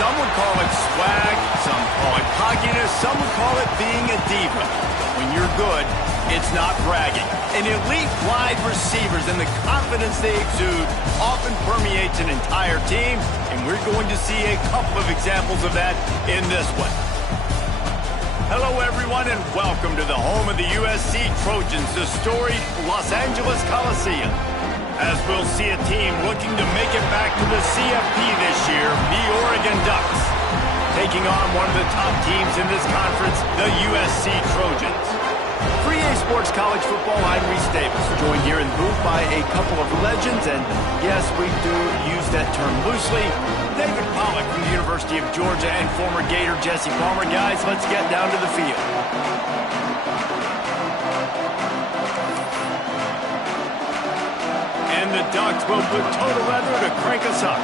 Some would call it swag, some call it cockiness, some would call it being a diva. But when you're good, it's not bragging. And elite wide receivers and the confidence they exude often permeates an entire team, and we're going to see a couple of examples of that in this one. Hello, everyone, and welcome to the home of the USC Trojans, the storied Los Angeles Coliseum. As we'll see a team looking to make it back to the CFP this year, the Oregon Ducks, taking on one of the top teams in this conference, the USC Trojans. For EA Sports College Football, I'm Reese Davis, joined here in the booth by a couple of legends, and yes, we do use that term loosely. David Pollack from the University of Georgia and former Gator Jesse Palmer. Guys, let's get down to the field. And the Ducks will put total leather to crank us up.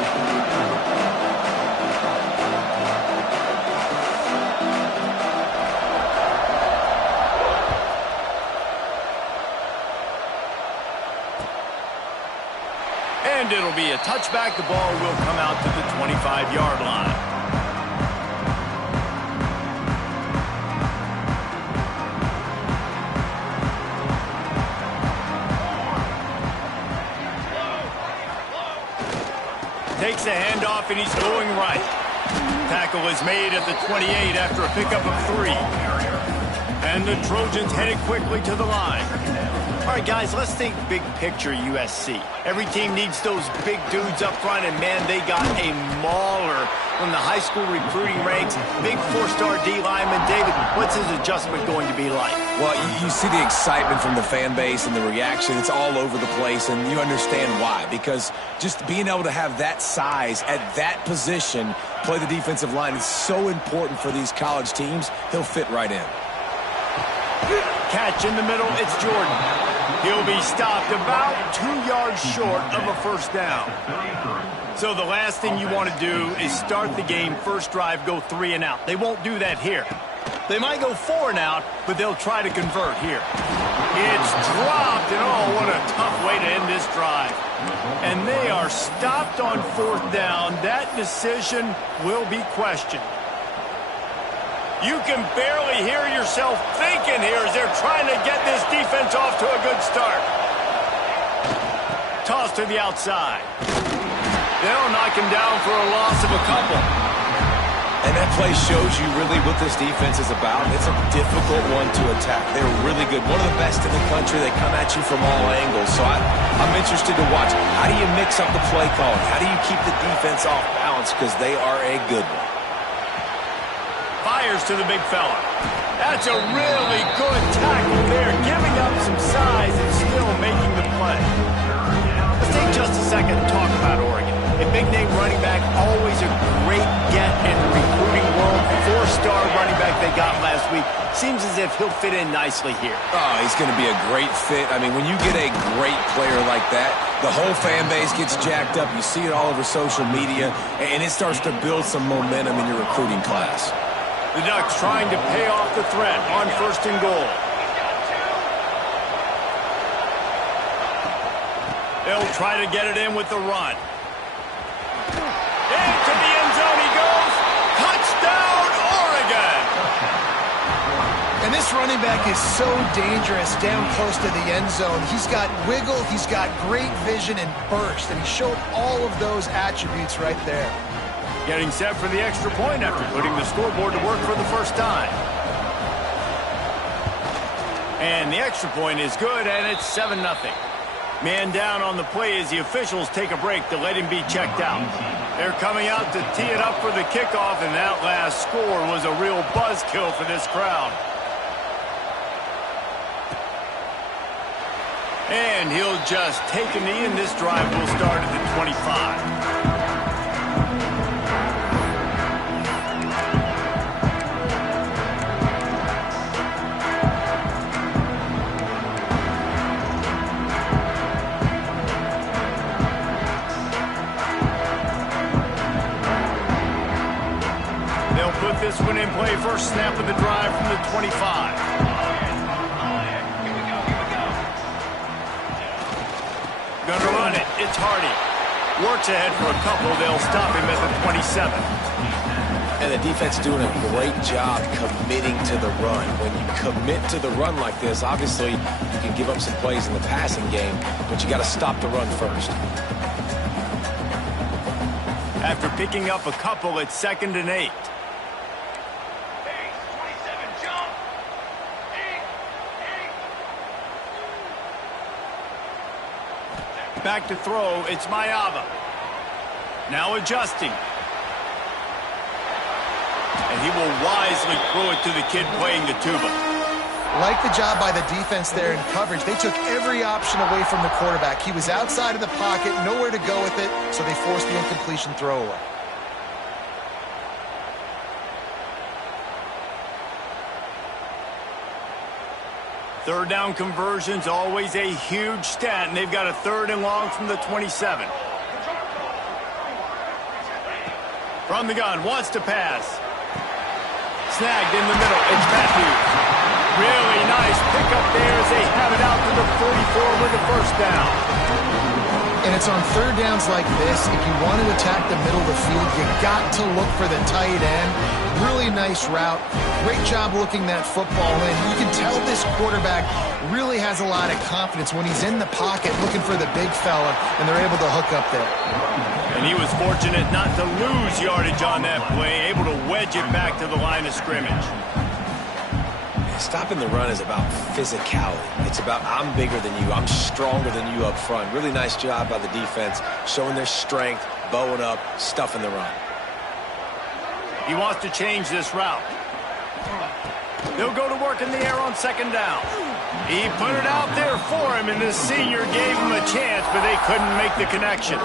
And it'll be a touchback. The ball will come out to the 25-yard line. Takes the handoff, and he's going right. Tackle is made at the 28 after a pickup of 3. And the Trojans headed quickly to the line. All right, guys, let's think big picture USC. Every team needs those big dudes up front, and, man, they got a mauler from the high school recruiting ranks. Big 4-star D lineman. David, what's his adjustment going to be like? Well, you see the excitement from the fan base and the reaction. It's all over the place, and you understand why. Because just being able to have that size at that position, play the defensive line, is so important for these college teams. He'll fit right in. Catch in the middle. It's Jordan. He'll be stopped about 2 yards short of a first down. So the last thing you want to do is start the game, first drive, go 3 and out. They won't do that here. They might go 4 and out, but they'll try to convert here. It's dropped, and oh, what a tough way to end this drive. And they are stopped on 4th down. That decision will be questioned. You can barely hear yourself thinking here as they're trying to get this defense off to a good start. Toss to the outside. They'll knock him down for a loss of a couple. And that play shows you really what this defense is about. It's a difficult one to attack. They're really good. One of the best in the country. They come at you from all angles. So I'm interested to watch. How do you mix up the play calling? How do you keep the defense off balance? Because they are a good one. Fires to the big fella. That's a really good tackle there, giving up some size and still making the play. Let's take just a second to talk about Oregon. A big-name running back, always a great get in the recruiting world. 4-star running back they got last week. Seems as if he'll fit in nicely here. Oh, he's going to be a great fit. I mean, when you get a great player like that, the whole fan base gets jacked up. You see it all over social media, and it starts to build some momentum in your recruiting class. The Ducks trying to pay off the threat on 1st and goal. They'll try to get it in with the run. Into the end zone he goes. Touchdown, Oregon! And this running back is so dangerous down close to the end zone. He's got wiggle, he's got great vision and burst, and he showed all of those attributes right there. Getting set for the extra point after putting the scoreboard to work for the first time. And the extra point is good, and it's 7-0. Man down on the play as the officials take a break to let him be checked out. They're coming out to tee it up for the kickoff, and that last score was a real buzzkill for this crowd. And he'll just take a knee, and this drive will start at the 25. Put this one in play, first snap of the drive from the 25. Gonna run it. It's Hardy. Works ahead for a couple. They'll stop him at the 27. And the defense doing a great job committing to the run. When you commit to the run like this, obviously you can give up some plays in the passing game, but you got to stop the run first. After picking up a couple, it's 2nd and 8. Back to throw, it's Mayava. Now adjusting. And he will wisely throw it to the kid playing the tuba. Like the job by the defense there in coverage. They took every option away from the quarterback. He was outside of the pocket, nowhere to go with it, so they forced the incompletion throwaway. Third down conversion's always a huge stat, and they've got a 3rd and long from the 27. From the gun, wants to pass. Snagged in the middle, it's Matthews. Really nice pickup there as they have it out to the 44 with the 1st down. And it's on 3rd downs like this. If you want to attack the middle of the field, you got to look for the tight end. Really nice route. Great job looking that football in. You can tell this quarterback really has a lot of confidence when he's in the pocket looking for the big fella, and they're able to hook up there. And he was fortunate not to lose yardage on that play, able to wedge it back to the line of scrimmage. Stopping the run is about physicality. It's about I'm bigger than you, I'm stronger than you up front. Really nice job by the defense, showing their strength, bowing up, stuffing the run. He wants to change this route. They'll go to work in the air on 2nd down. He put it out there for him, and the senior gave him a chance, but they couldn't make the connection.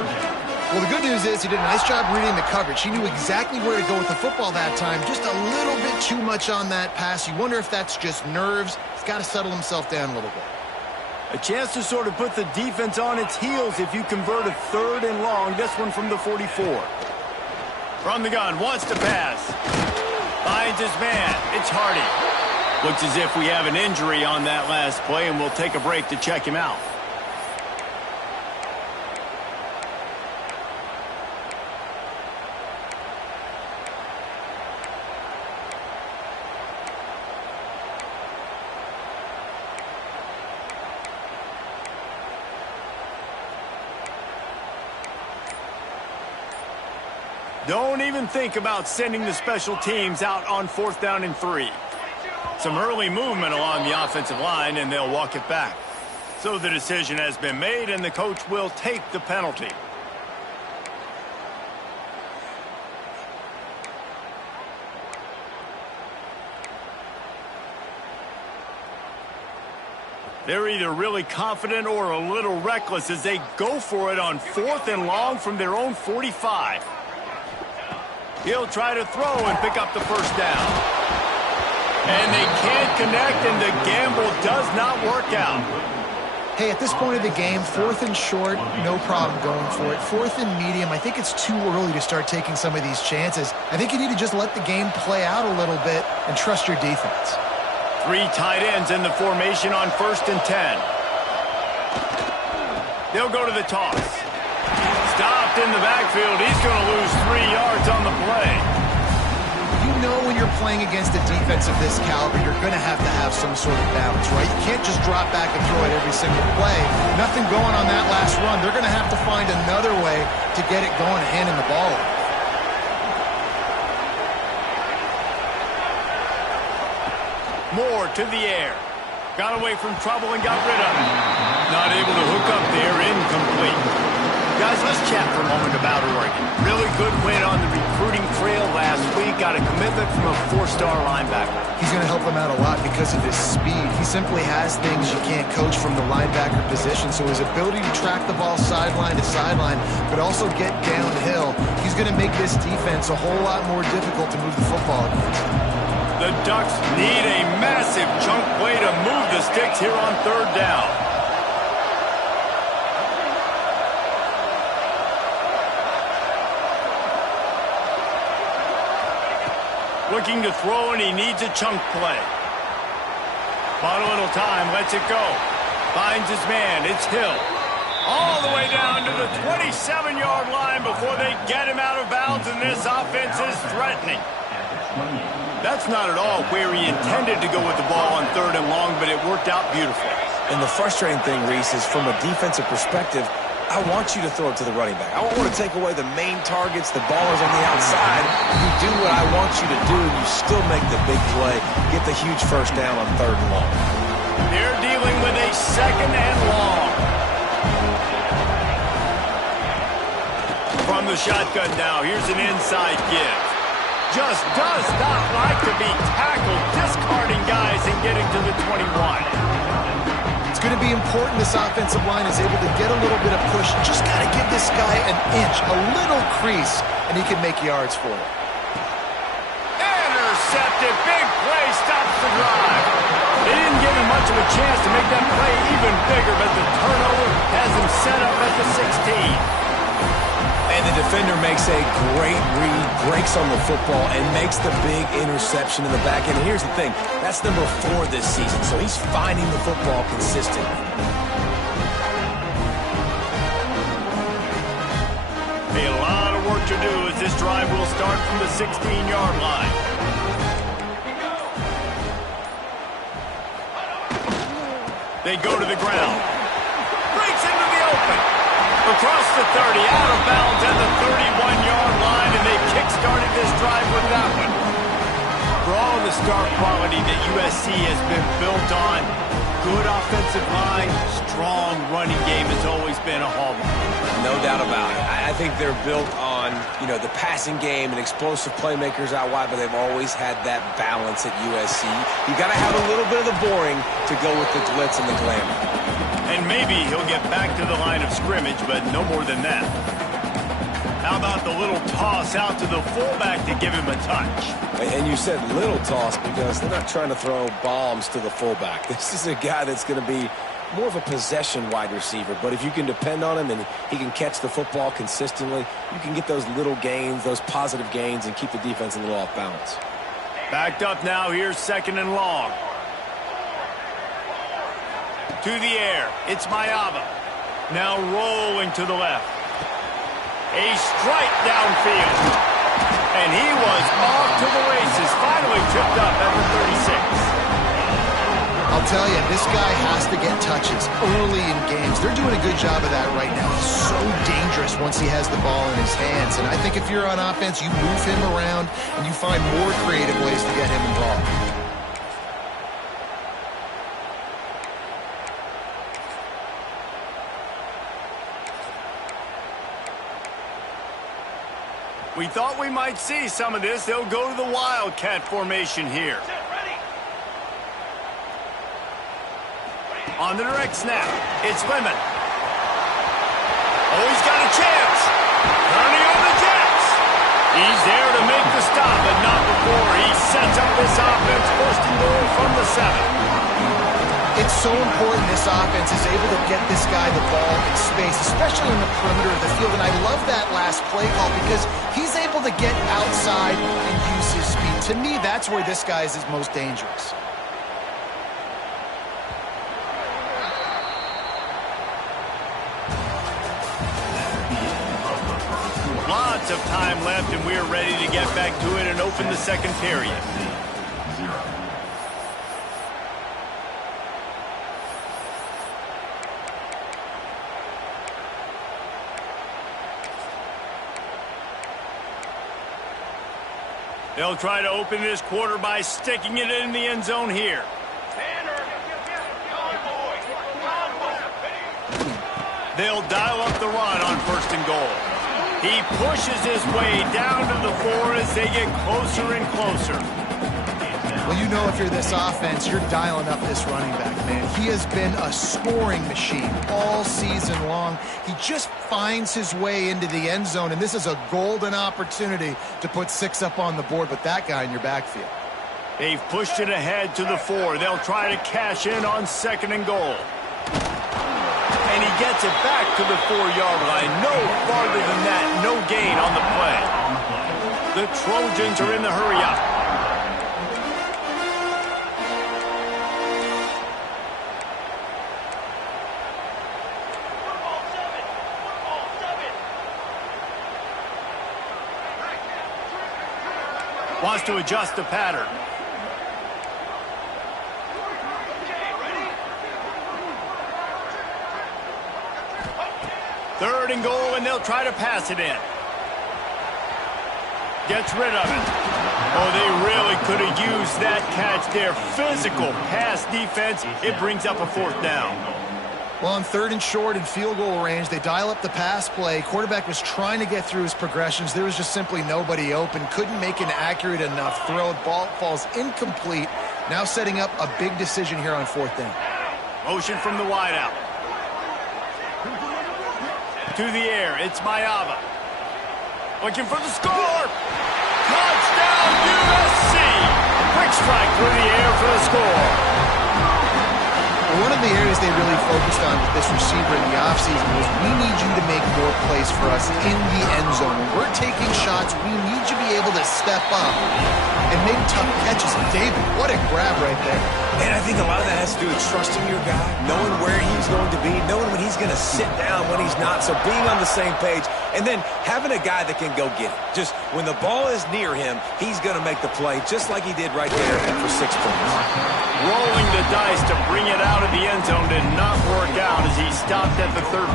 Well, the good news is he did a nice job reading the coverage. He knew exactly where to go with the football that time. Just a little bit too much on that pass. You wonder if that's just nerves. He's got to settle himself down a little bit. A chance to sort of put the defense on its heels if you convert a 3rd and long. This one from the 44. From the gun, wants to pass. Finds his man. It's Hardy. Looks as if we have an injury on that last play, and we'll take a break to check him out. Don't even think about sending the special teams out on 4th down and 3. Some early movement along the offensive line, and they'll walk it back. So the decision has been made, and the coach will take the penalty. They're either really confident or a little reckless as they go for it on 4th and long from their own 45. He'll try to throw and pick up the 1st down. And they can't connect, and the gamble does not work out. Hey, at this point of the game, 4th and short, no problem going for it. 4th and medium, I think it's too early to start taking some of these chances. I think you need to just let the game play out a little bit and trust your defense. 3 tight ends in the formation on 1st and 10. They'll go to the toss. Stopped in the backfield. He's going to lose 3 yards on the play. You know when you're playing against a defense of this caliber, you're going to have some sort of balance, right? You can't just drop back and throw it every single play. Nothing going on that last run. They're going to have to find another way to get it going and handing the ball off. Moore to the air. Got away from trouble and got rid of it. Not able to hook up there. Incomplete. Guys, let's chat for a moment about Oregon. Really good win on the recruiting trail last week. Got a commitment from a 4-star linebacker. He's going to help them out a lot because of his speed. He simply has things you can't coach from the linebacker position. So his ability to track the ball sideline to sideline, but also get downhill, he's going to make this defense a whole lot more difficult to move the football against. The Ducks need a massive chunk play to move the sticks here on 3rd down. Looking to throw, and he needs a chunk play. Bought a little time, lets it go. Finds his man, it's Hill. All the way down to the 27-yard line before they get him out of bounds, and this offense is threatening. That's not at all where he intended to go with the ball on 3rd and long, but it worked out beautifully. And the frustrating thing, Reese, is from a defensive perspective, I want you to throw it to the running back. I want to take away the main targets, the ballers on the outside. You do what I want you to do, and you still make the big play, get the huge first down on 3rd and long. They're dealing with a 2nd and long. From the shotgun now, here's an inside give. Just does not like to be tackled, discarding guys and getting to the 21. It's going to be important this offensive line is able to get a little bit of push. Just got to give this guy an inch, a little crease, and he can make yards for it. Intercepted, big play, stops the drive. They didn't give him much of a chance to make that play even bigger, but the turnover has him set up at the 16. And the defender makes a great read, breaks on the football, and makes the big interception in the back end. And here's the thing, that's number 4 this season, so he's finding the football consistently. A lot of work to do as this drive will start from the 16-yard line. They go to the ground. Breaks into the open. Across the 30, out of bounds at the 31-yard line, and they kick-started this drive with that one. For all the star quality that USC has been built on, good offensive line, strong running game has always been a hallmark. No doubt about it. I think they're built on, the passing game and explosive playmakers out wide, but they've always had that balance at USC. You got to have a little bit of the boring to go with the glitz and the glamour. And maybe he'll get back to the line of scrimmage, but no more than that. How about the little toss out to the fullback to give him a touch? And you said little toss because they're not trying to throw bombs to the fullback. This is a guy that's going to be more of a possession wide receiver, but if you can depend on him and he can catch the football consistently, you can get those little gains, those positive gains, and keep the defense a little off balance. Backed up now, here's 2nd and long. To the air, it's Mayava. Now rolling to the left. A strike downfield. And he was off to the races, finally tripped up at the 36. I'll tell you, this guy has to get touches early in games. They're doing a good job of that right now. He's so dangerous once he has the ball in his hands. And I think if you're on offense, you move him around and you find more creative ways to get him involved. We thought we might see some of this. They'll go to the Wildcat formation here. On the direct snap, it's Lemon. Oh, he's got a chance. Turning on the Jets. He's there to make the stop, but not before he sets up this offense, 1st and goal from the 7. It's so important this offense is able to get this guy the ball in space, especially in the perimeter of the field. And I love that last play call because he's able to get outside and use his speed. To me, that's where this guy is his most dangerous. Lots of time left, and we're ready to get back to it and open the 2nd period. They'll try to open this quarter by sticking it in the end zone here. They'll dial up the run on 1st and goal. He pushes his way down to the 4 as they get closer and closer. Well, you know if you're this offense, you're dialing up this running back, man. He has been a scoring machine all season long. He just finds his way into the end zone, and this is a golden opportunity to put 6 up on the board with that guy in your backfield. They've pushed it ahead to the 4. They'll try to cash in on 2nd and goal. And he gets it back to the 4-yard line. No farther than that. No gain on the play. The Trojans are in the hurry-up. Wants has to adjust the pattern. Third and goal, and they'll try to pass it in. Gets rid of it. Oh, they really could have used that catch there. Physical pass defense. It brings up a fourth down. Well, on third and short and field goal range, they dial up the pass play. Quarterback was trying to get through his progressions. There was just simply nobody open. Couldn't make an accurate enough throw. Ball falls incomplete. Now setting up a big decision here on fourth down. Motion from the wideout. To the air, it's Mayava. Looking for the score! Touchdown, USC! Quick strike through the air for the score. Well, one of the areas they really focused on with this receiver in the offseason was we need you to make more plays for us in the end zone. When we're taking shots, we need you to be able to step up and make tough catches. And David, what a grab right there. And I think a lot of that has to do with trusting your guy, knowing where he's going to be, knowing when he's going to sit down, when he's not. So being on the same page, and then having a guy that can go get it. Just when the ball is near him, he's going to make the play, just like he did right there for 6 points. Rolling the dice to bring it out of the end zone did not work out as he stopped at the 13.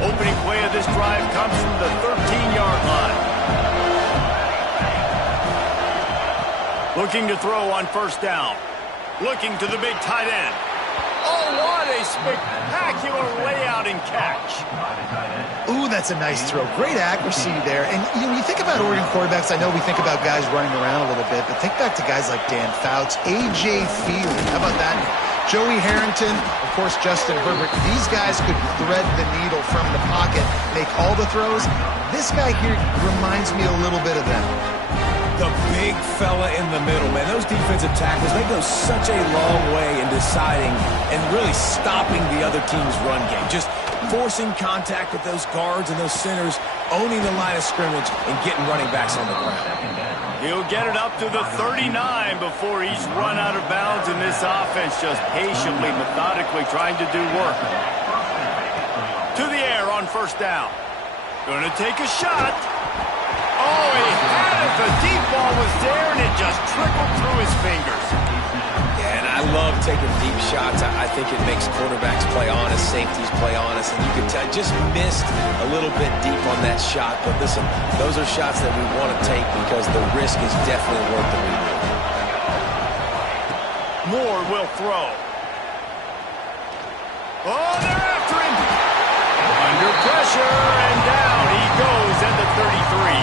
Opening play of this drive comes from the 13-yard line. Looking to throw on first down. Looking to the big tight end. Oh, what a spectacular layout and catch. Ooh, that's a nice throw. Great accuracy there. And you think about Oregon quarterbacks, I know we think about guys running around a little bit, but think back to guys like Dan Fouts, A.J. Feely. How about that? Joey Harrington, of course, Justin Herbert. These guys could thread the needle from the pocket, make all the throws. This guy here reminds me a little bit of them. The big fella in the middle, man. Those defensive tackles, they go such a long way in deciding and really stopping the other team's run game. Just forcing contact with those guards and those centers, owning the line of scrimmage, and getting running backs on the ground. He'll get it up to the 39 before he's run out of bounds, and this offense just patiently, methodically trying to do work. To the air on first down. Going to take a shot. Oh, he had it. The deep ball was there, and it just trickled through his fingers. Yeah, and I love taking deep shots. I think it makes quarterbacks play honest, safeties play honest, and you can tell just missed a little bit deep on that shot. But listen, those are shots that we want to take because the risk is definitely worth the reward. Moore will throw. Oh, they're after him. Under pressure, and down he goes at the 33.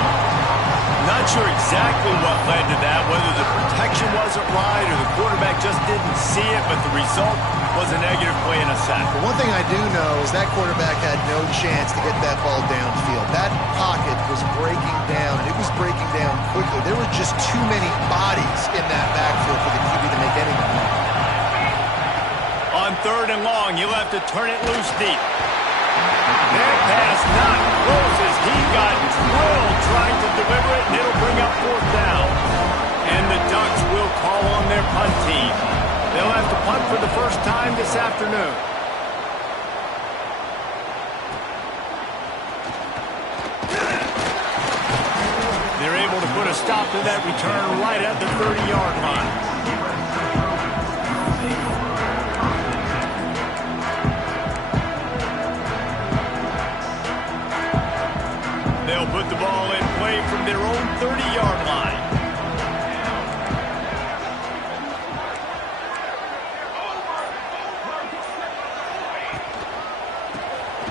Not sure exactly what led to that, whether the protection wasn't right or the quarterback just didn't see it, but the result was a negative play and a sack. But one thing I do know is that quarterback had no chance to get that ball downfield. That pocket was breaking down, and it was breaking down quickly. There were just too many bodies in that backfield for the QB to make anything. On third and long, you'll have to turn it loose deep. That pass not close as he got drilled trying to deliver it, and it'll bring up fourth down. And the Ducks will call on their punt team. They'll have to punt for the first time this afternoon. They're able to put a stop to that return right at the 30-yard line. They'll put the ball in play from their own 30-yard line.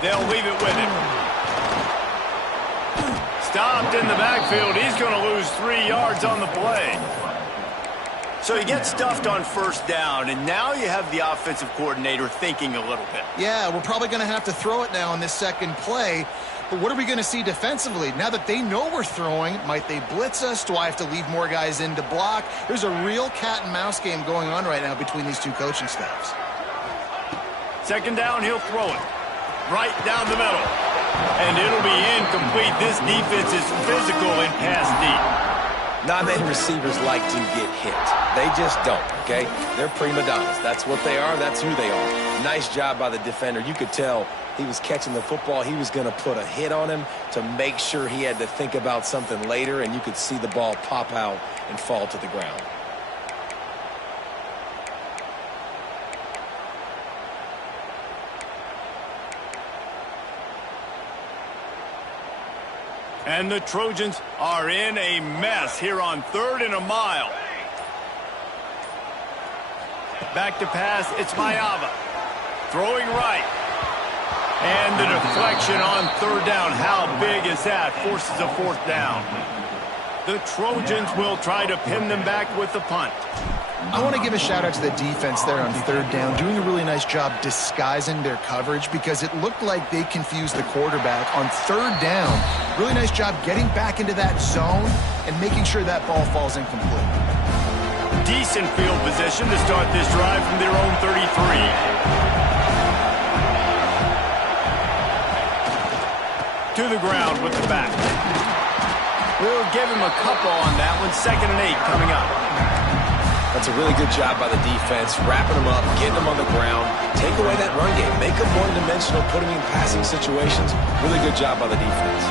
They'll leave it with him. Stopped in the backfield. He's going to lose 3 yards on the play. So he gets stuffed on first down, and now you have the offensive coordinator thinking a little bit. Yeah, we're probably going to have to throw it now on this second play. But what are we going to see defensively? Now that they know we're throwing, might they blitz us? Do I have to leave more guys in to block? There's a real cat and mouse game going on right now between these two coaching staffs. Second down, he'll throw it right down the middle. And it'll be incomplete. This defense is physical and pass deep. Not many receivers like to get hit. They just don't, okay? They're prima donnas. That's what they are. That's who they are. Nice job by the defender. You could tell he was catching the football. He was going to put a hit on him to make sure he had to think about something later, and you could see the ball pop out and fall to the ground. And the Trojans are in a mess here on 3rd and a mile. Back to pass, it's Mayava. Throwing right. And the deflection on 3rd down. How big is that? Forces a 4th down. The Trojans will try to pin them back with the punt. I want to give a shout out to the defense there on 3rd down, doing a really nice job disguising their coverage because it looked like they confused the quarterback on 3rd down. Really nice job getting back into that zone and making sure that ball falls incomplete. Decent field position to start this drive from their own 33. To the ground with the back. We'll give him a couple on that one. 2nd and 8 coming up. That's a really good job by the defense, wrapping them up, getting them on the ground, take away that run game, make them one-dimensional, put them in passing situations. Really good job by the defense.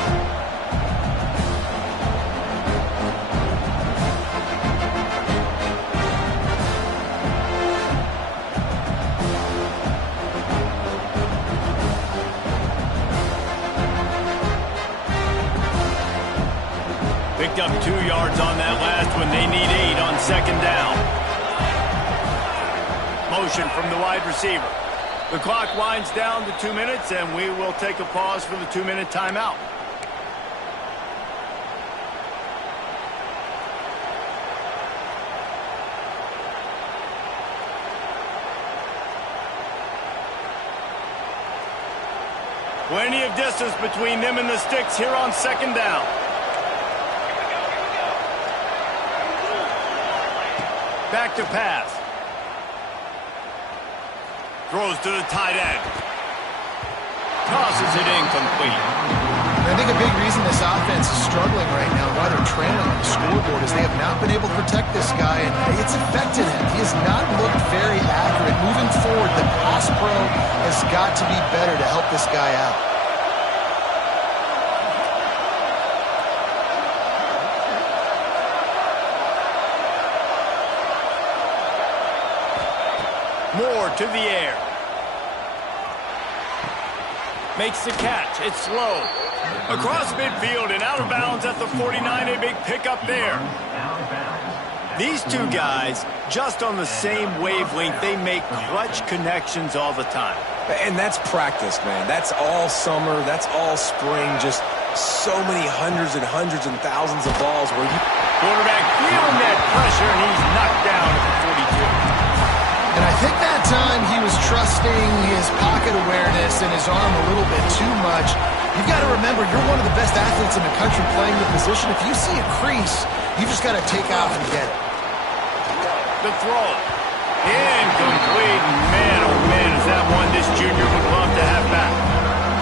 Picked up 2 yards on that last one. They need 8 on 2nd down. Motion from the wide receiver. The clock winds down to 2 minutes, and we will take a pause for the 2-minute timeout. Plenty of distance between them and the sticks here on 2nd down. Back to pass. Throws to the tight end. Tosses it incomplete. I think a big reason this offense is struggling right now, why they're trailing on the scoreboard, is they have not been able to protect this guy, and it's affected him. He has not looked very accurate. Moving forward, the pass pro has got to be better to help this guy out. Moore to the air. Makes the catch. It's slow. Across midfield and out of bounds at the 49. A big pickup there. These two guys, just on the same wavelength, they make clutch connections all the time. And that's practice, man. That's all summer. That's all spring. Just so many hundreds and thousands of balls where you... Quarterback feeling that pressure, and he's knocked down at the 42. And I think that time he was trusting his pocket awareness and his arm a little bit too much. You've got to remember, you're one of the best athletes in the country playing the position. If you see a crease, you just got to take off and get it. The throw. Incomplete. Man, oh man, is that one this junior would love to have back.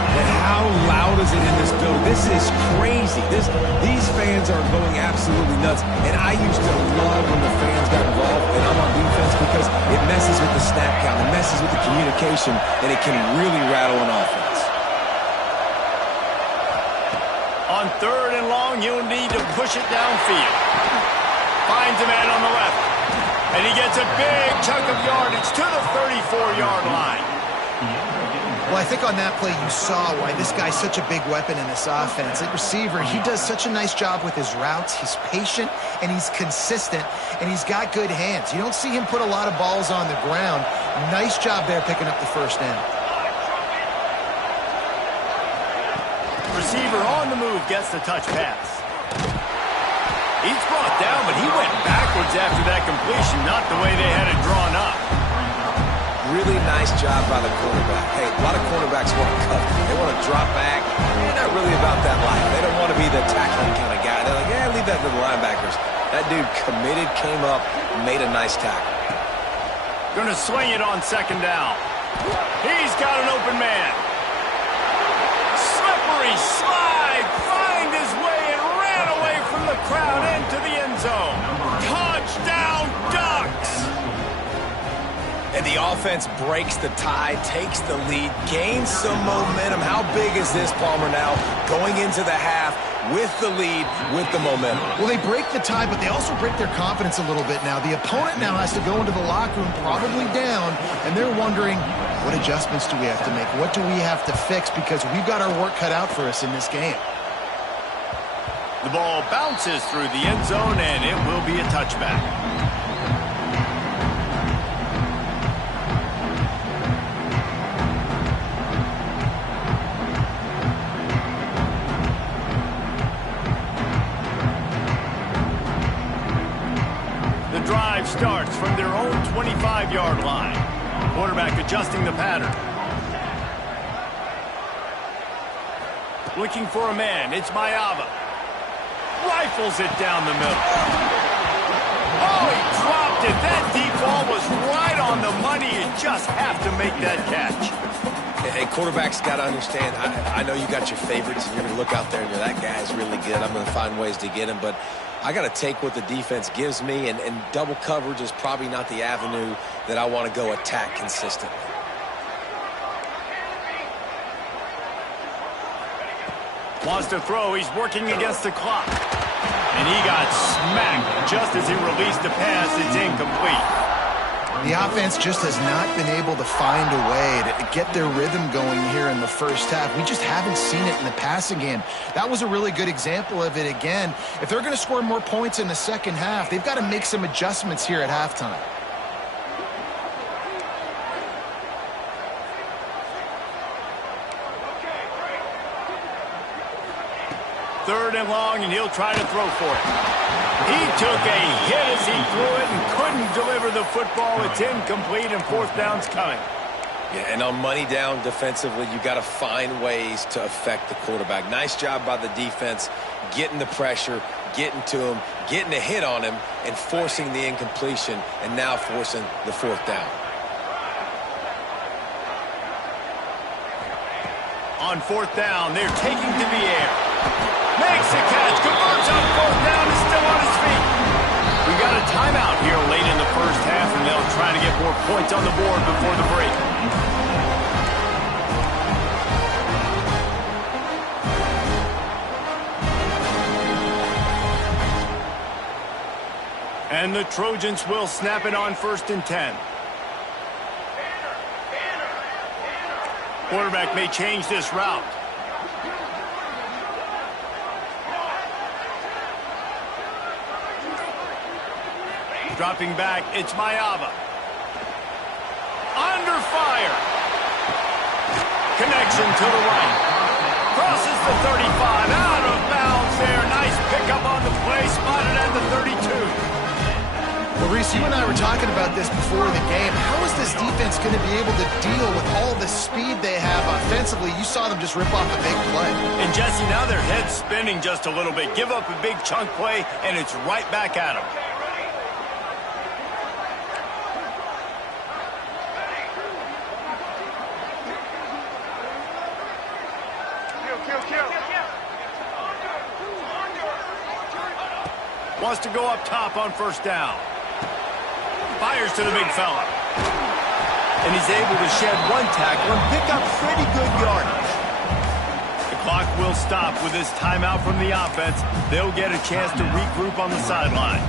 And how loud is it in this building? This is crazy. These fans are going absolutely nuts. And I used to love when the fans got involved and I'm on defense because it messes with the snap count, it messes with the communication, and it can really rattle an offense. On 3rd and long, you'll need to push it downfield. Finds a man on the left. And he gets a big chunk of yardage to the 34-yard line. Well, I think on that play you saw why this guy's such a big weapon in this offense. At receiver, he does such a nice job with his routes. He's patient, and he's consistent, and he's got good hands. You don't see him put a lot of balls on the ground. Nice job there picking up the 1st down. Receiver on the move gets the touch pass. He's brought down, but he went backwards after that completion, not the way they had it drawn up. Really nice job by the quarterback. Hey, a lot of quarterbacks want to cover. They want to drop back. They're not really about that life. They don't want to be the tackling kind of guy. They're like, yeah, leave that to the linebackers. That dude committed, came up, made a nice tackle. Gonna swing it on 2nd down. He's got an open man. Slippery slide, find his way and ran away from the crowd into the end zone. offense breaks the tie, takes the lead, gains some momentum. How big is this, Palmer, now going into the half with the lead, with the momentum? Well, they break the tie, but they also break their confidence a little bit now. The opponent now has to go into the locker room probably down, and they're wondering, what adjustments do we have to make? What do we have to fix? Because we've got our work cut out for us in this game. The ball bounces through the end zone, and it will be a touchback. The drive starts from their own 25-yard line. Quarterback adjusting the pattern. Looking for a man. It's Mayava. Rifles it down the middle. Oh, he dropped it. That deep ball was right on the money. You just have to make that catch. Hey, quarterback's got to understand, I know you got your favorites, and you're going to look out there and you're, that guy's really good. I'm going to find ways to get him, but I got to take what the defense gives me, and double coverage is probably not the avenue that I want to go attack consistently. Wants to throw. He's working against the clock. And he got smacked just as he released the pass. It's incomplete. The offense just has not been able to find a way to get their rhythm going here in the first half. We just haven't seen it in the passing game. That was a really good example of it again. If they're going to score more points in the second half, they've got to make some adjustments here at halftime. Third and long, and he'll try to throw for it. He took a hit as he threw it and couldn't deliver the football. It's incomplete, and fourth down's coming. Yeah, and on money down defensively, you got to find ways to affect the quarterback. Nice job by the defense, getting the pressure, getting to him, getting a hit on him, and forcing the incompletion, and now forcing the fourth down. On fourth down, they're taking to the air. Makes the catch, converts on fourth down, is still on his feet. We got a timeout here late in the first half, and they'll try to get more points on the board before the break. And the Trojans will snap it on 1st and 10. Quarterback may change this route. Dropping back, it's Mayava. Under fire. Connection to the right. Crosses the 35, out of bounds there. Nice pickup on the play, spotted at the 32. Well, Reese, you and I were talking about this before the game. How is this defense going to be able to deal with all the speed they have offensively? You saw them just rip off a big play. And Jesse, now their head's spinning just a little bit. Give up a big chunk play, and it's right back at them. Wants to go up top on first down. Fires to the big fella. And he's able to shed one tackle and pick up pretty good yardage. The clock will stop with this timeout from the offense. They'll get a chance to regroup on the sideline.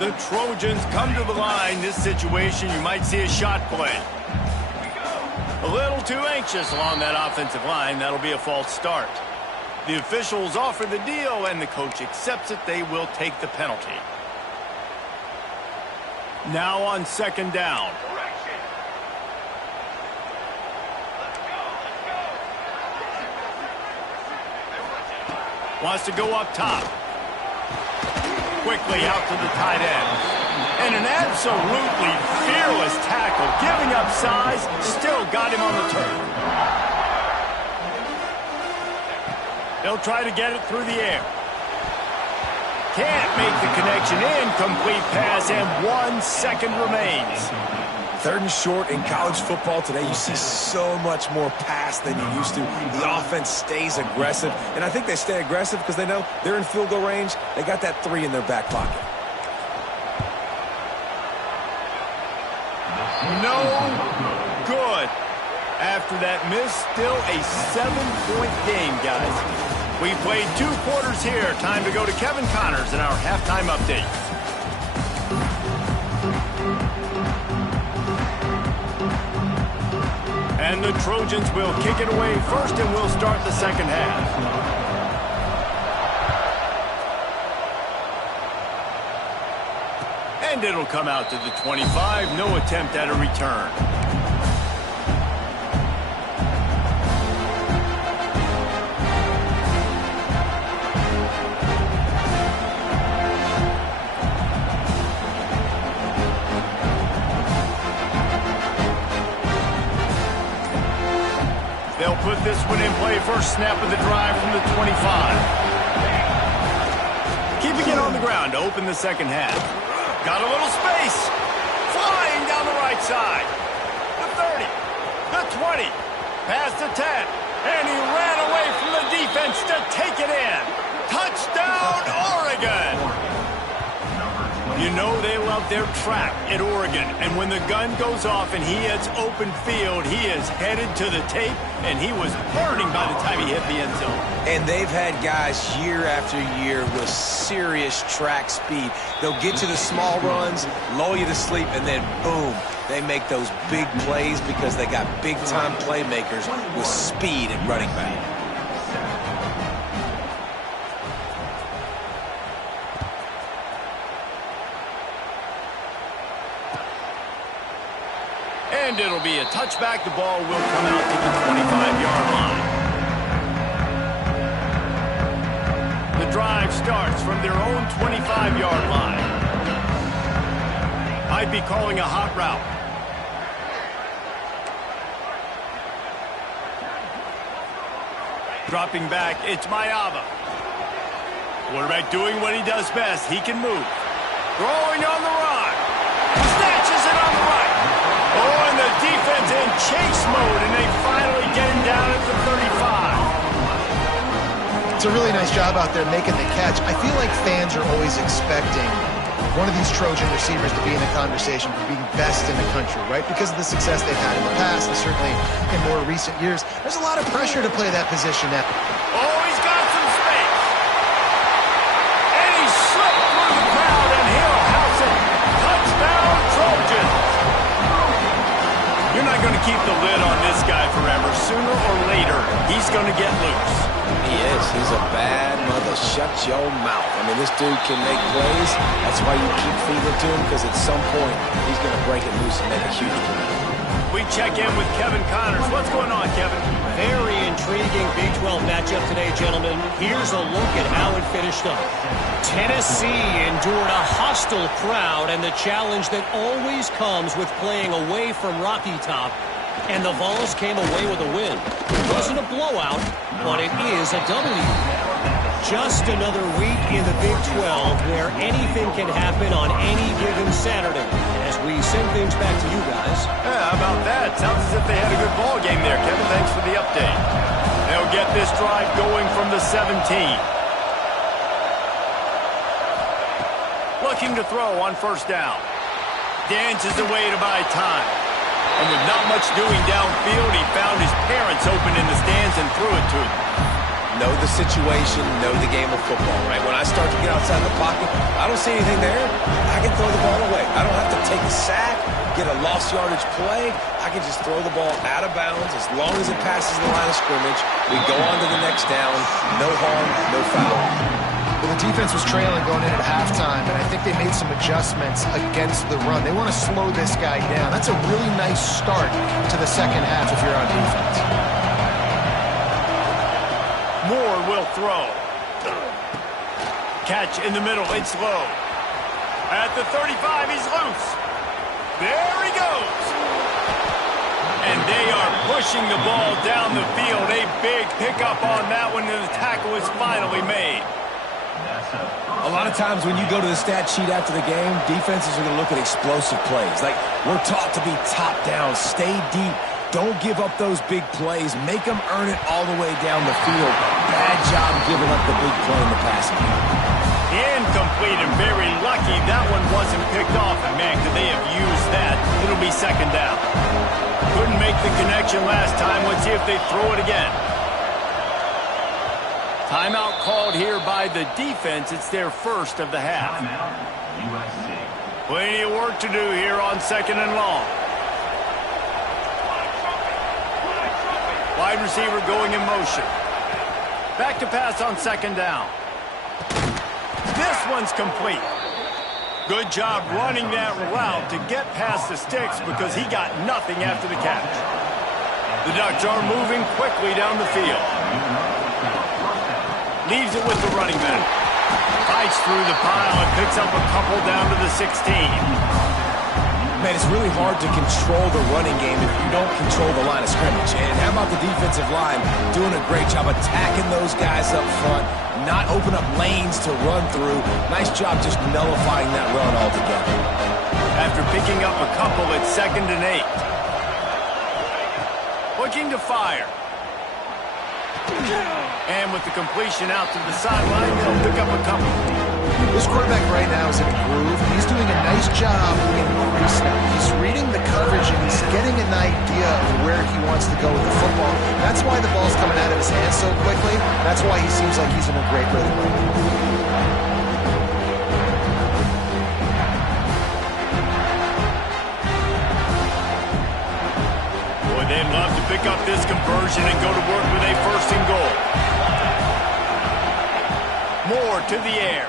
The Trojans come to the line. This situation, you might see a shot play. A little too anxious along that offensive line. That'll be a false start. The officials offer the deal, and the coach accepts it. They will take the penalty. Now on 2nd down. Wants to go up top. Quickly out to the tight end. And an absolutely fearless tackle. Giving up size, still got him on the turf. They'll try to get it through the air. Can't make the connection. Incomplete pass, and 1 second remains. 3rd and short in college football today, you see so much more pass than you used to. The offense stays aggressive, and I think they stay aggressive because they know they're in field goal range. They got that 3 in their back pocket. No good. After that miss, still a 7-point game, guys. We played 2 quarters here. Time to go to Kevin Connors in our halftime update. And the Trojans will kick it away first, and we'll start the second half. And it'll come out to the 25. No attempt at a return. They'll put this one in play. First snap of the drive from the 25. Keeping it on the ground to open the second half. Got a little space. Flying down the right side. The 30. The 20. Past the 10. And he ran away from the defense to take it in. Touchdown, Oregon! You know they love their trap at Oregon. And when the gun goes off and he hits open field, he is headed to the tape, and he was burning by the time he hit the end zone. And they've had guys year after year with serious track speed. They'll get you the small runs, lull you to sleep, and then boom, they make those big plays because they got big-time playmakers with speed at running back. And it'll be a touchback. The ball will come out to the 25-yard line. The drive starts from their own 25-yard line. Might be calling a hot route. Dropping back, it's Mayava. Quarterback doing what he does best. He can move. Throwing on the run. Snatches it on the right. Oh, and the defense in chase mode, and they finally get him down at the 35. It's a really nice job out there making the catch. I feel like fans are always expecting one of these Trojan receivers to be in the conversation for being best in the country, right? Because of the success they've had in the past, and certainly in more recent years. There's a lot of pressure to play that position now. Oh, he's got some space. And he slipped through the crowd, and he'll house it. Touchdown, Trojans. You're not going to keep the lid on this guy forever. Sooner or later, he's going to get loose. He is. He's a bad mother. Shut your mouth. I mean, this dude can make plays. That's why you keep feeding it to him, because at some point, he's going to break it loose and make a huge play. We check in with Kevin Connors. What's going on, Kevin? Very intriguing Big 12 matchup today, gentlemen. Here's a look at how it finished up. Tennessee endured a hostile crowd and the challenge that always comes with playing away from Rocky Top. And the Vols came away with a win. It wasn't a blowout, but it is a W. Just another week in the Big 12 where anything can happen on any given Saturday. As we send things back to you guys. Yeah, how about that? Sounds as if they had a good ball game there, Kevin. Thanks for the update. They'll get this drive going from the 17. Looking to throw on first down. Dances away to buy time. And with not much doing downfield, he found his parents open in the stands and threw it to them. Know the situation, know the game of football, right? When I start to get outside the pocket, I don't see anything there, I can throw the ball away. I don't have to take a sack, get a lost yardage play. I can just throw the ball out of bounds as long as it passes the line of scrimmage. We go on to the next down. No harm, no foul. Well, the defense was trailing going in at halftime, and I think they made some adjustments against the run. They want to slow this guy down. That's a really nice start to the second half if you're on defense. Moore will throw. Catch in the middle. It's low. At the 35, he's loose. There he goes. And they are pushing the ball down the field. A big pickup on that one, and the tackle is finally made. A lot of times when you go to the stat sheet after the game, defenses are going to look at explosive plays. Like, we're taught to be top down, stay deep, don't give up those big plays, make them earn it all the way down the field. Bad job giving up the big play in the passing game. Incomplete and very lucky that one wasn't picked off. And man, could they have used that? It'll be second down. Couldn't make the connection last time. Let's see if they throw it again. Timeout called here by the defense. It's their first of the half. Plenty of work to do here on second and long. Wide receiver going in motion. Back to pass on second down. This one's complete. Good job running that route to get past the sticks because he got nothing after the catch. The Ducks are moving quickly down the field. Leaves it with the running back. Fights through the pile and picks up a couple down to the 16. Man, it's really hard to control the running game if you don't control the line of scrimmage. And how about the defensive line doing a great job attacking those guys up front, not open up lanes to run through. Nice job just nullifying that run altogether. After picking up a couple, it's 2nd and 8. Looking to fire. And with the completion out to the sideline, they'll pick up a couple. This quarterback right now is in a groove. He's doing a nice job in pre-snap. He's reading the coverage and he's getting an idea of where he wants to go with the football. That's why the ball's coming out of his hands so quickly. That's why he seems like he's in a great rhythm right now. Boy, they'd love to pick up this conversion and go to work with a 1st and goal. Moore to the air.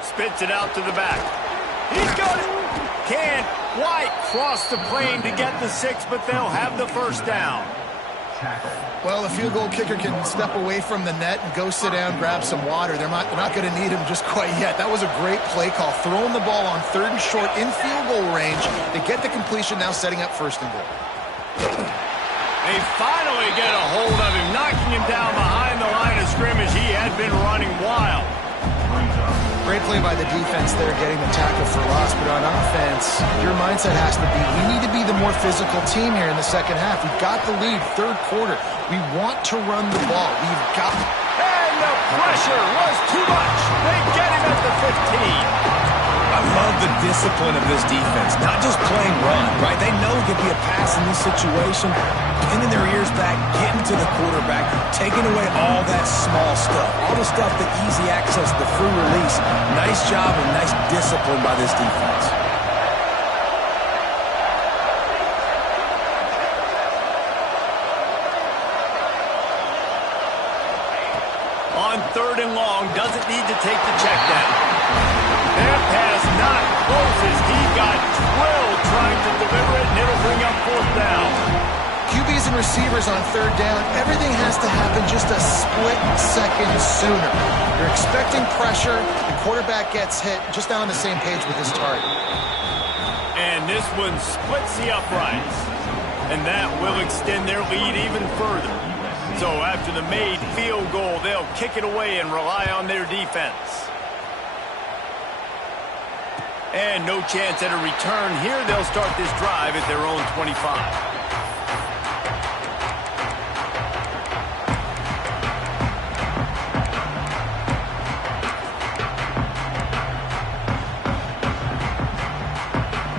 Spits it out to the back. He's got it. Can't quite cross the plane to get the 6, but they'll have the 1st down. Well, a field goal kicker can step away from the net and go sit down, grab some water. They're not going to need him just quite yet. That was a great play call. Throwing the ball on 3rd and short in field goal range. They get the completion, now setting up 1st and goal. They finally get a hold of him, knocking him down behind the line of scrimmage. He had been running wild. Great play by the defense there, getting the tackle for loss. But on offense, your mindset has to be, we need to be the more physical team here in the second half. We've got the lead, 3rd quarter. We want to run the ball. We've got... And the pressure was too much. They get him at the 15. I love the discipline of this defense. Not just playing run, right? They know it could be a pass in this situation. Pinning their ears back, getting to the quarterback, taking away all that small stuff. All the stuff, the easy access, the free release. Nice job and nice discipline by this defense. On 3rd and long, doesn't need to take the check down. That pass not close as he got drilled trying to deliver it, and it'll bring up 4th down. QBs and receivers on 3rd down, everything has to happen just a split second sooner. You're expecting pressure, the quarterback gets hit, just not on the same page with his target. And this one splits the uprights, and that will extend their lead even further. So after the made field goal, they'll kick it away and rely on their defense. And no chance at a return here. They'll start this drive at their own 25.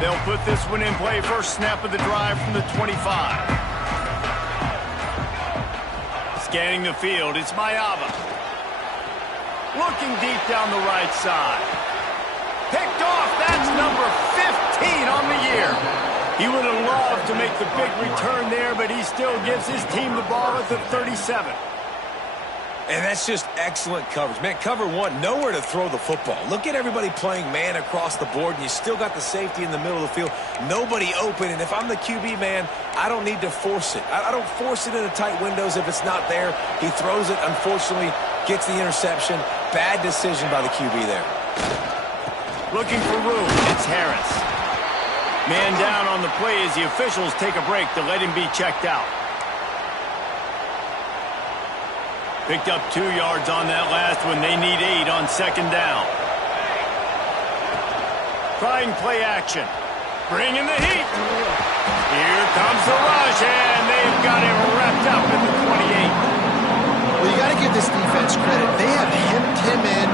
They'll put this one in play. First snap of the drive from the 25. Scanning the field, it's Mayava. Looking deep down the right side. Picked off, that's number 15 on the year. He would have loved to make the big return there, but he still gives his team the ball at the 37. And that's just excellent coverage. Man, cover 1, nowhere to throw the football. Look at everybody playing man across the board, and you still got the safety in the middle of the field. Nobody open, and if I'm the QB, man, I don't need to force it. I don't force it into tight windows if it's not there. He throws it, unfortunately, gets the interception. Bad decision by the QB there. Looking for room, it's Harris. Man down on the play as the officials take a break to let him be checked out. Picked up 2 yards on that last one. They need 8 on second down. Trying play action. Bringing the heat. Here comes the rush, and they've got him wrapped up in the 28. Well, you got to give this defense credit. They have hemmed him in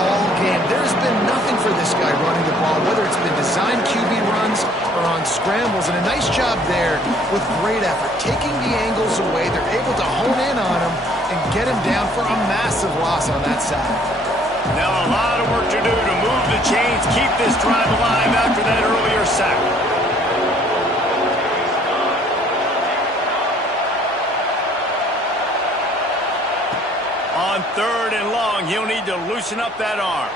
all game. There's been nothing for this guy running the ball, whether it's been designed QB runs or on scrambles, and a nice job there with great effort. Taking the angles away, they're able to hone in on him and get him down for a massive loss on that side. Now a lot of work to do to move the chains, keep this drive alive after that earlier sack. On 3rd and long, he'll need to loosen up that arm.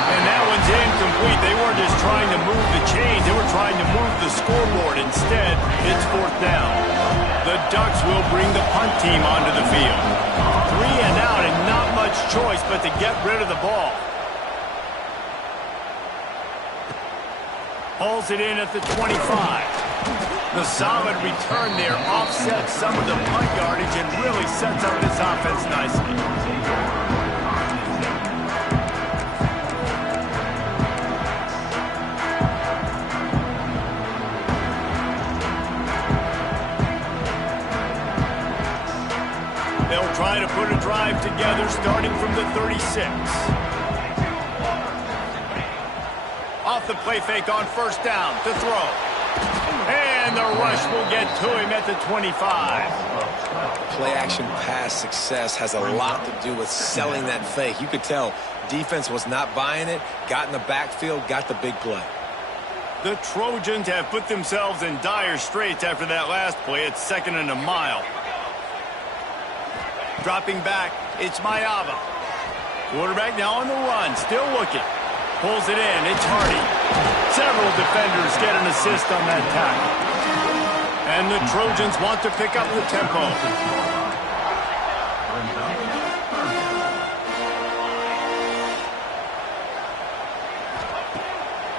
And that one's incomplete. They weren't just trying to move the chains, they were trying to move the scoreboard. Instead, it's 4th down. The Ducks will bring the punt team onto the field. 3 and out and not much choice but to get rid of the ball. Pulls it in at the 25. The solid return there offsets some of the punt yardage and really sets up this offense nicely. They'll try to put a drive together starting from the 36. Off the play fake on 1st down to throw. And the rush will get to him at the 25. Play-action pass success has a lot to do with selling that fake. You could tell defense was not buying it, got in the backfield, got the big play. The Trojans have put themselves in dire straits after that last play. It's 2nd and a mile. Dropping back, it's Mayava. Quarterback now on the run, still looking. Pulls it in, it's Hardy. Several defenders get an assist on that tackle. And the Trojans want to pick up the tempo.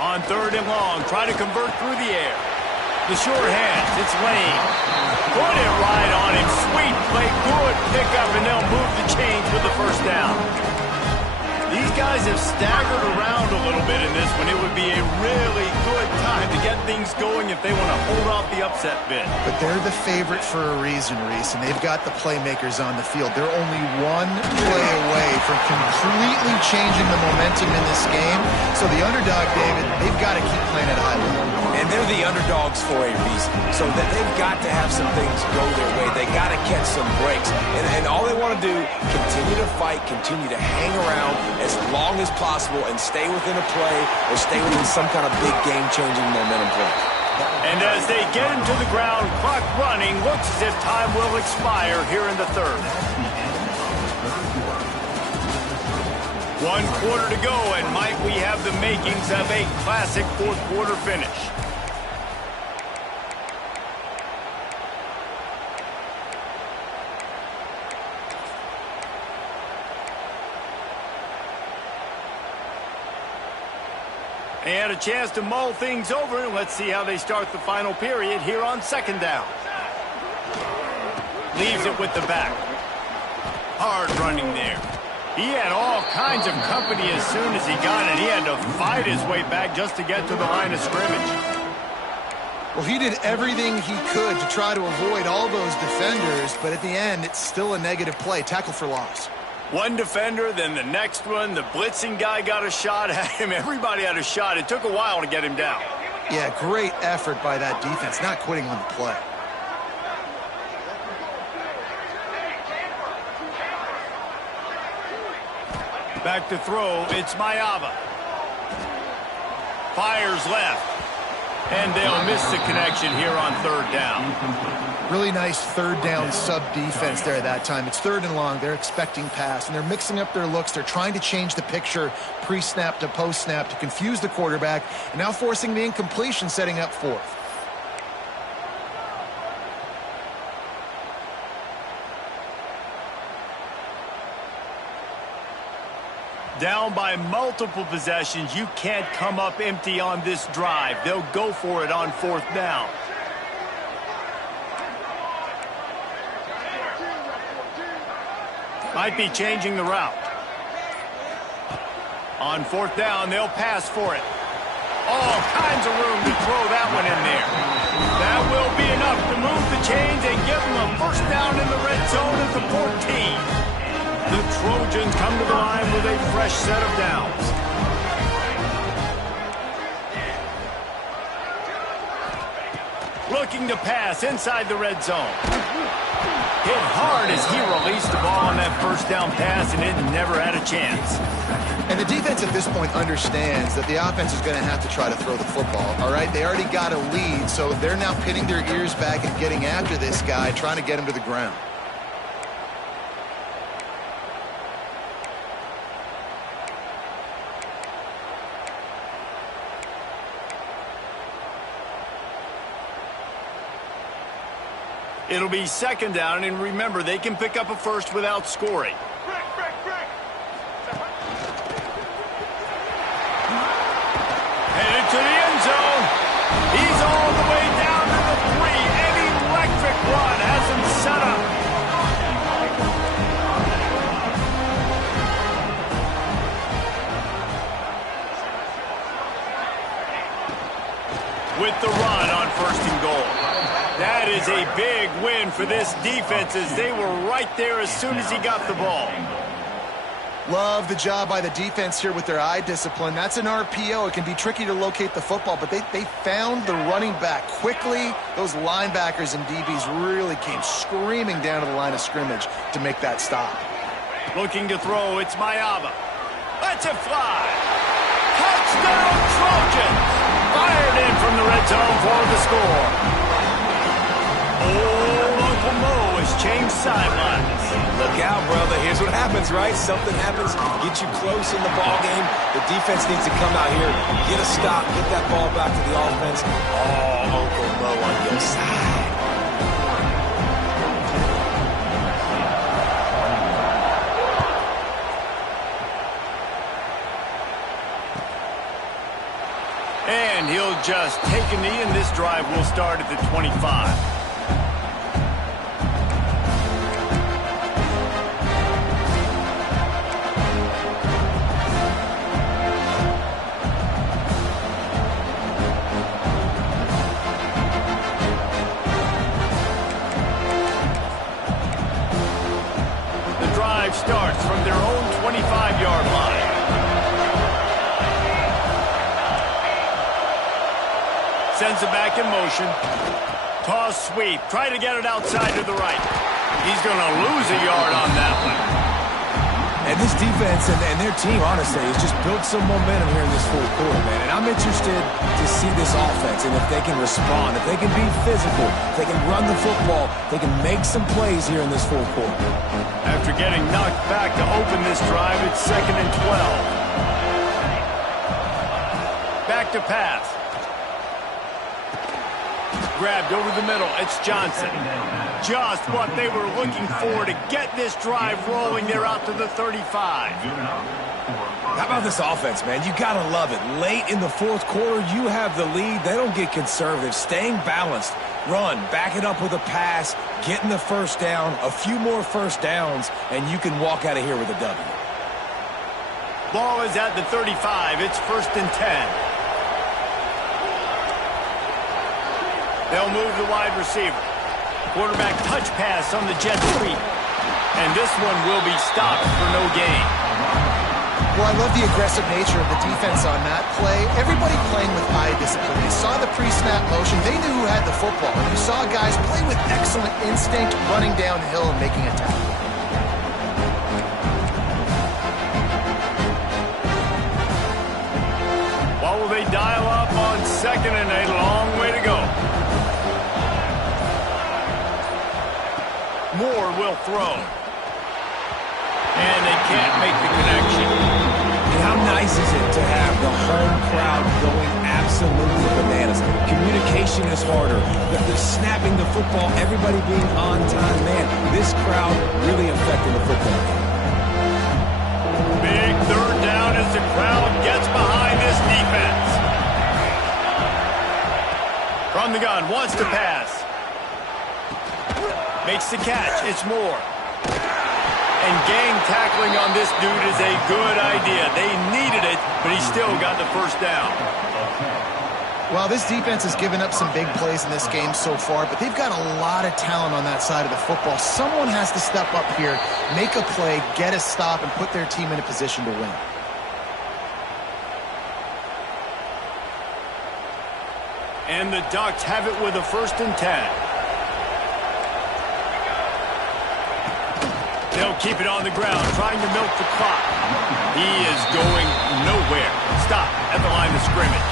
On 3rd and long, try to convert through the air. The short hands, it's Lane. Put it right on him, sweet play, good pickup, and they'll move the chains with the 1st down. These guys have staggered around a little bit in this one. It would be a really good time to get things going if they want to hold off the upset bid. But they're the favorite for a reason, Reese, and they've got the playmakers on the field. They're only one play away from completely changing the momentum in this game. So the underdog, David, they've got to keep playing at a high level. And they're the underdogs for a reason. So that they've got to have some things go their way. They got to catch some breaks. And all they want to do, continue to fight, continue to hang around as long as possible and stay within a play or stay within some kind of big game-changing momentum play. And as they get him to the ground, clock running, looks as if time will expire here in the 3rd. 1 quarter to go, and might we have the makings of a classic 4th quarter finish. And a chance to mull things over. Let's see how they start the final period here on 2nd down. Leaves it with the back. Hard running there. He had all kinds of company as soon as he got it. He had to fight his way back just to get to the line of scrimmage. Well, he did everything he could to try to avoid all those defenders, but at the end, it's still a negative play. Tackle for loss. One defender, then the next one. The blitzing guy got a shot at him. Everybody had a shot. It took a while to get him down. Yeah, great effort by that defense, not quitting on the play. Back to throw, it's Mayava. Fires left. And they'll miss the connection here on 3rd down. Really nice 3rd down sub-defense there that time. It's 3rd and long. They're expecting pass, and they're mixing up their looks. They're trying to change the picture pre-snap to post-snap to confuse the quarterback, and now forcing the incompletion, setting up 4th. Down by multiple possessions, you can't come up empty on this drive. They'll go for it on 4th down. Might be changing the route. On fourth down, they'll pass for it. All kinds of room to throw that one in there. That will be enough to move the chains and give them a first down in the red zone at the 14. The Trojans come to the line with a fresh set of downs. Looking to pass inside the red zone. Hit hard as he released the ball on that first down pass, and it never had a chance. And the defense at this point understands that the offense is going to have to try to throw the football, all right? They already got a lead, so they're now pinning their ears back and getting after this guy, trying to get him to the ground. It'll be second down, and remember, they can pick up a first without scoring. Headed to the end zone. He's all the way down to the 3. An electric run has him set up. With the run on first and goal. That is a big win for this defense as they were right there as soon as he got the ball. Love the job by the defense here with their eye discipline. That's an RPO. It can be tricky to locate the football, but they found the running back quickly. Those linebackers and DBs really came screaming down to the line of scrimmage to make that stop. Looking to throw, it's Mayava. Let's it fly. Touchdown Trojans! Fired in from the red zone for the score. Oh, Uncle Mo has changed sidelines. Look out, brother. Here's what happens, right? Something happens, get you close in the ball game. The defense needs to come out here, get a stop, get that ball back to the offense. Oh, Uncle Mo on your side. And he'll just take a knee, and this drive will start at the 25. Starts from their own 25-yard line. Sends it back in motion. Toss sweep. Try to get it outside to the right. He's going to lose a yard on that one. And this defense and their team, honestly, has just built some momentum here in this fourth quarter, man. And I'm interested to see this offense and if they can respond, if they can be physical, if they can run the football, they can make some plays here in this fourth quarter. After getting knocked back to open this drive, it's 2nd and 12. Back to pass. Grabbed over the middle. It's Johnson. Just what they were looking for to get this drive rolling. They're out to the 35. How about this offense, man? You got to love it. Late in the fourth quarter, you have the lead. They don't get conservative. Staying balanced. Run, back it up with a pass, getting the first down, a few more first downs, and you can walk out of here with a W. Ball is at the 35. It's 1st and 10. They'll move the wide receiver. Quarterback touch pass on the jet sweep. And this one will be stopped for no gain. Well, I love the aggressive nature of the defense on that play. Everybody playing with eye discipline. They saw the pre-snap motion. They knew who had the football. And you saw guys play with excellent instinct, running downhill and making a tackle. What will they dial up on 2nd and 8? A long way to go. Moore will throw. And they can't make the connection. And how nice is it to have the home crowd going absolutely bananas? Communication is harder. The snapping the football, everybody being on time. Man, this crowd really affecting the football game. Big 3rd down as the crowd gets behind this defense. From the gun, wants to pass. Makes the catch. It's Moore. And gang tackling on this dude is a good idea. They needed it, but he still got the first down. Well, this defense has given up some big plays in this game so far, but they've got a lot of talent on that side of the football. Someone has to step up here, make a play, get a stop, and put their team in a position to win. And the Ducks have it with a 1st and 10. They'll keep it on the ground, trying to milk the clock. He is going nowhere. Stop at the line of scrimmage.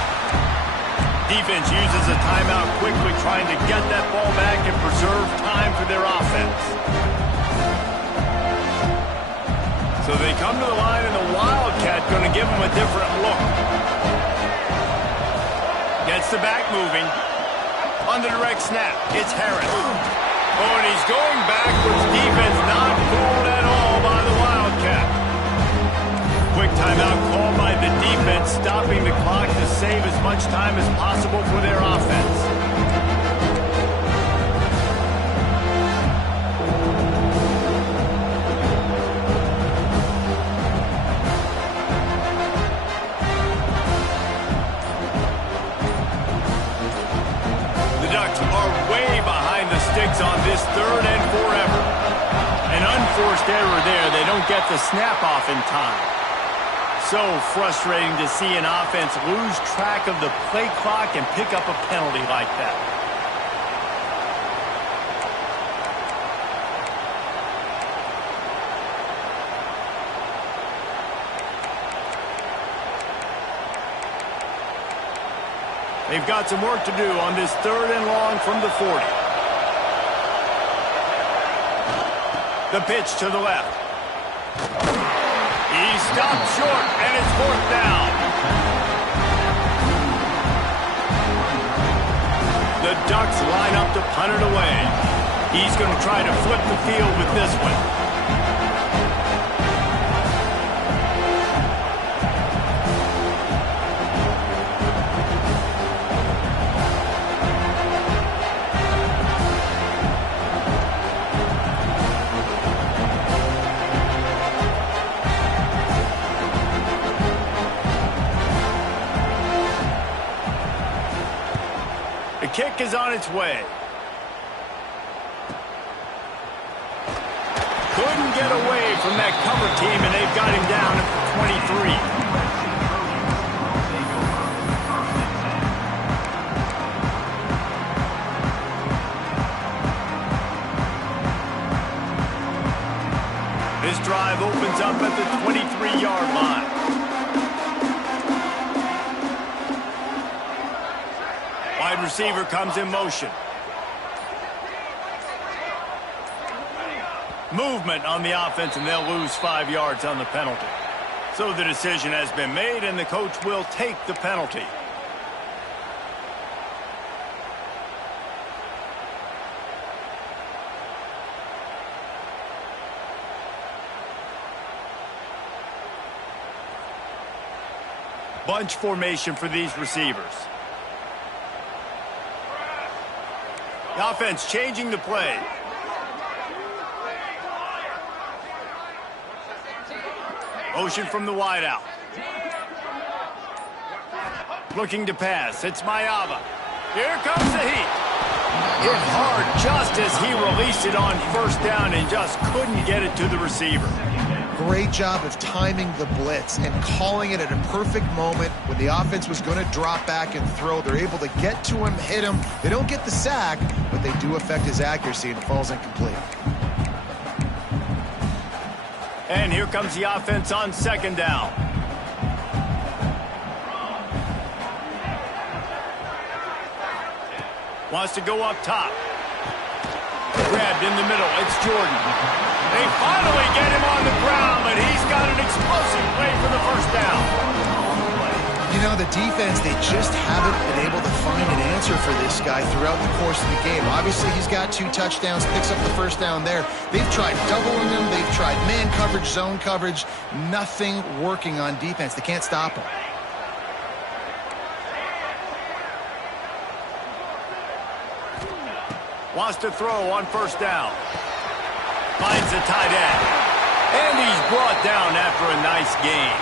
Defense uses a timeout quickly, trying to get that ball back and preserve time for their offense. So they come to the line, and the Wildcat going to give them a different look. Gets the back moving. On the direct snap, it's Harris. Oh, and he's going backwards. Defense not fooled at all by the Wildcat. Quick timeout called by the defense, stopping the clock to save as much time as possible for their offense. The Ducks are way behind the sticks on this 3rd and forever. An unforced error there. They don't get the snap off in time. So frustrating to see an offense lose track of the play clock and pick up a penalty like that. They've got some work to do on this 3rd and long from the 40. The pitch to the left. He stopped short, and it's 4th down. The Ducks line up to punt it away. He's going to try to flip the field with this one. Kick is on its way. Couldn't get away from that cover team, and they've got him down at 23. This drive opens up at the 23-yard line. Wide receiver comes in motion. Movement on the offense, and they'll lose 5 yards on the penalty. So the decision has been made, and the coach will take the penalty. Bunch formation for these receivers. The offense changing the play. Motion from the wideout. Looking to pass. It's Maiava. Here comes the heat. Hit hard just as he released it on 1st down and just couldn't get it to the receiver. Great job of timing the blitz and calling it at a perfect moment when the offense was going to drop back and throw. They're able to get to him, hit him. They don't get the sack, but they do affect his accuracy, and it falls incomplete. And here comes the offense on 2nd down. Wants to go up top. Grabbed in the middle. It's Jordan. They finally get him on the ground, but he's got an explosive play for the 1st down. You know, the defense, they just haven't been able to find an answer for this guy throughout the course of the game. Obviously, he's got 2 touchdowns, picks up the 1st down there. They've tried doubling him. They've tried man coverage, zone coverage. Nothing working on defense. They can't stop him. Wants to throw on 1st down. Finds the tight end. brought down after a nice game.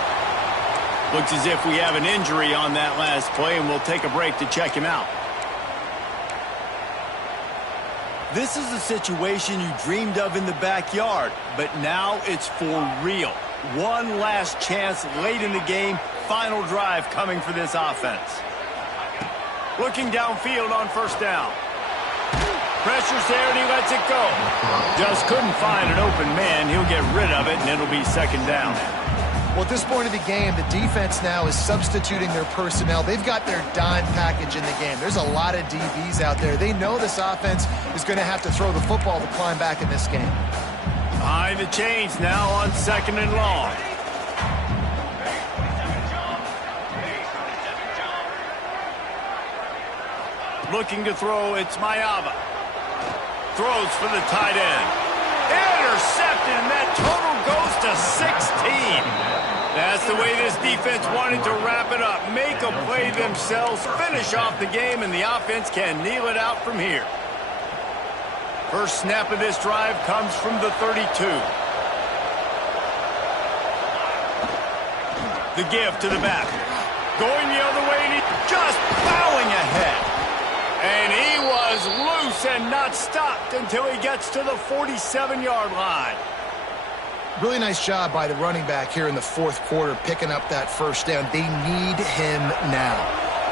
Looks as if we have an injury on that last play, and we'll take a break to check him out. This is a situation you dreamed of in the backyard, but now it's for real. One last chance late in the game. Final drive coming for this offense. Looking downfield on first down. Pressure's there, and he lets it go. Just couldn't find an open man. He'll get rid of it, and it'll be second down. Well, at this point of the game, the defense now is substituting their personnel. They've got their dime package in the game. There's a lot of DBs out there. They know this offense is going to have to throw the football to climb back in this game. Behind the chains now on second and long. Looking to throw, it's Mayava. Throws for the tight end. Intercepted, and that total goes to 16. That's the way this defense wanted to wrap it up. Make a play themselves, finish off the game, and the offense can kneel it out from here. First snap of this drive comes from the 32. The give to the back. Going the other way, and he's just plowing ahead. And he was loose and not stopped until he gets to the 47-yard line. Really nice job by the running back here in the fourth quarter, picking up that first down. They need him now.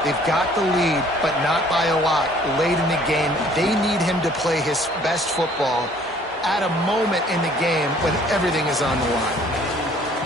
They've got the lead, but not by a lot late in the game. They need him to play his best football at a moment in the game when everything is on the line.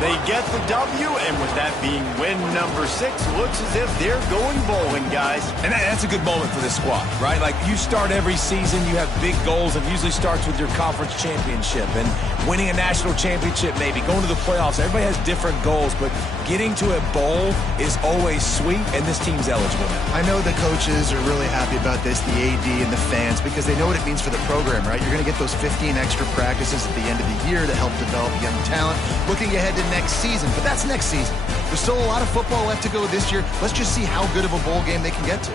They get the W, and with that being win number 6, looks as if they're going bowling, guys. And that's a good moment for this squad, right? Like, you start every season, you have big goals. It usually starts with your conference championship and winning a national championship, maybe going to the playoffs. Everybody has different goals, but getting to a bowl is always sweet, and this team's eligible now. I know the coaches are really happy about this, the AD and the fans, because they know what it means for the program, right? You're going to get those 15 extra practices at the end of the year to help develop young talent. Looking ahead to next season, but that's next season. There's still a lot of football left to go this year. Let's just see how good of a bowl game they can get to.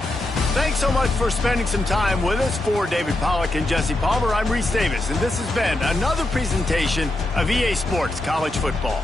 Thanks so much for spending some time with us. For David Pollack and Jesse Palmer, I'm Reese Davis, and this has been another presentation of EA Sports College Football.